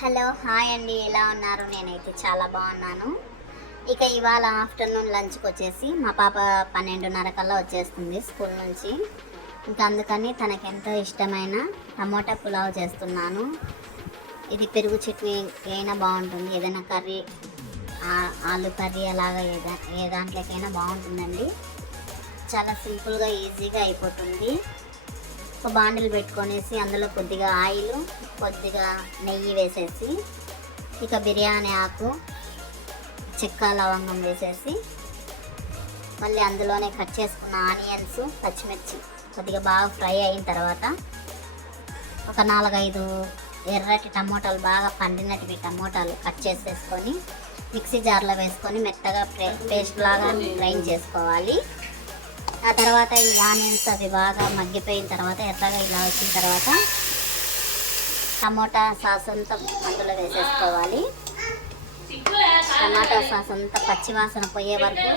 Hello hi అండి, ఎలా ఉన్నారు? నేనైతే చాలా బాగున్నాను. ఇక ఇవాళ ఆఫ్టర్నూన్ లంచ్కి వచ్చేసి మా పాప 12:30 కల్లా వచ్చేస్తుంది స్కూల్ నుంచి. ఇంకా అందుకని తనకి ఎంతో ఇష్టమైన టమోటా పులావ్ చేస్తున్నాను. ఇది పెరుగు చట్నీ అయినా బాగుంటుంది, ఏదైనా కర్రీ, ఆలు కర్రీ అలాగా ఏ దాంట్లోకైనా బాగుంటుందండి. చాలా సింపుల్గా ఈజీగా అయిపోతుంది. ఒక బాండిల్ పెట్టుకొనేసి అందులో కొద్దిగా ఆయిల్, కొద్దిగా నెయ్యి వేసేసి, ఇక బిర్యానీ ఆకు, చెక్క, లవంగం వేసేసి, మళ్ళీ అందులోనే కట్ చేసుకున్న ఆనియన్స్, పచ్చిమిర్చి కొద్దిగా బాగా ఫ్రై అయిన తర్వాత ఒక 4-5 ఎర్రటి టమోటాలు, బాగా పండినటివి టమోటాలు కట్ చేసేసుకొని మిక్సీ జార్లో వేసుకొని మెత్తగా పేస్ట్ లాగా గ్రైండ్ చేసుకోవాలి. ఆ తర్వాత ఈ ఆనియన్స్ అవి బాగా మగ్గిపోయిన తర్వాత, ఎర్రగా ఇలా వచ్చిన తర్వాత టమోటా సాస్ అంతా అందులో వేసేసుకోవాలి. టమాటా సాస్ అంతా పచ్చివాసన పోయే వరకు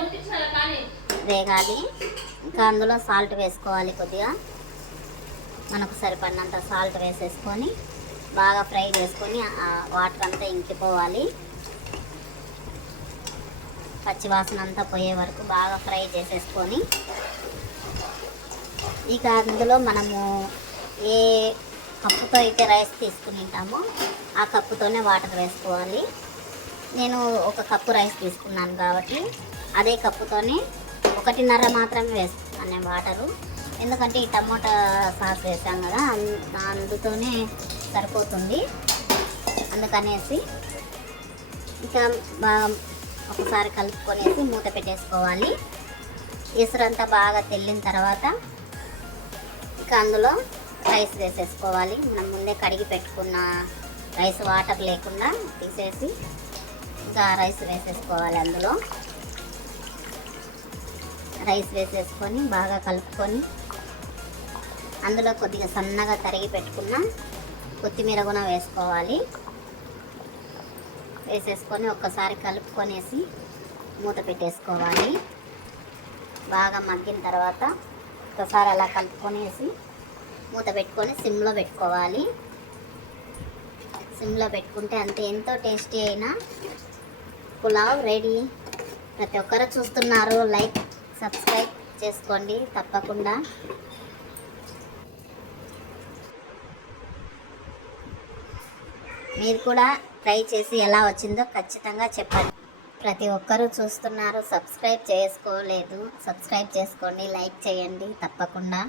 వేగాలి. ఇంకా అందులో సాల్ట్ వేసుకోవాలి, కొద్దిగా మనకు సరిపడినంత సాల్ట్ వేసేసుకొని బాగా ఫ్రై చేసుకొని ఆ వాటర్ అంతా ఇంకిపోవాలి. పచ్చివాసన అంతా పోయే వరకు బాగా ఫ్రై చేసేసుకొని, ఇక అందులో మనము ఏ కప్పుతో అయితే రైస్ తీసుకుని ఉంటామో ఆ కప్పుతోనే వాటర్ వేసుకోవాలి. నేను 1 కప్పు రైస్ తీసుకున్నాను కాబట్టి అదే కప్పుతోనే 1.5 మాత్రమే వేస్తున్నాను వాటరు. ఎందుకంటే ఈ టమోటా సాస్ వేసాం కదా, అందుతోనే సరిపోతుంది. అందుకనేసి ఇక ఒకసారి కలుపుకొనేసి మూత పెట్టేసుకోవాలి. ఎసురంతా బాగా తెల్లిన తర్వాత ఇక అందులో రైస్ వేసేసుకోవాలి. మనం ముందే కడిగి పెట్టుకున్న రైస్ వాటర్ లేకుండా తీసేసి ఇంకా రైస్ వేసేసుకోవాలి. అందులో రైస్ వేసేసుకొని బాగా కలుపుకొని అందులో కొద్దిగా సన్నగా తరిగి పెట్టుకున్న కొత్తిమీర కూడా వేసుకోవాలి. వేసేసుకొని ఒక్కసారి కలుపుకొనేసి మూత పెట్టేసుకోవాలి. బాగా మగ్గిన తర్వాత ఒకసారి అలా కలుపుకొనేసి మూత పెట్టుకొని సిమ్లో పెట్టుకోవాలి. సిమ్లో పెట్టుకుంటే అంతే, ఎంతో టేస్టీ అయిన పులావ్ రెడీ. ప్రతి ఒక్కరు చూస్తున్నారు, లైక్ సబ్స్క్రైబ్ చేసుకోండి తప్పకుండా. మీరు కూడా ట్రై చేసి ఎలా వచ్చిందో ఖచ్చితంగా చెప్పండి. ప్రతి ఒక్కరూ చూస్తున్నారు, సబ్స్క్రైబ్ చేసుకోలేదు, సబ్స్క్రైబ్ చేసుకోండి, లైక్ చేయండి తప్పకుండా.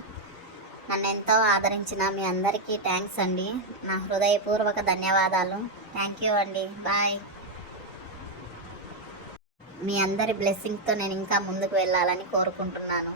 నన్ను ఎంతో ఆదరించిన మీ అందరికీ థ్యాంక్స్ అండి. నా హృదయపూర్వక ధన్యవాదాలు. థ్యాంక్ యూ అండి. బాయ్. మీ అందరి బ్లెస్సింగ్తో నేను ఇంకా ముందుకు వెళ్ళాలని కోరుకుంటున్నాను.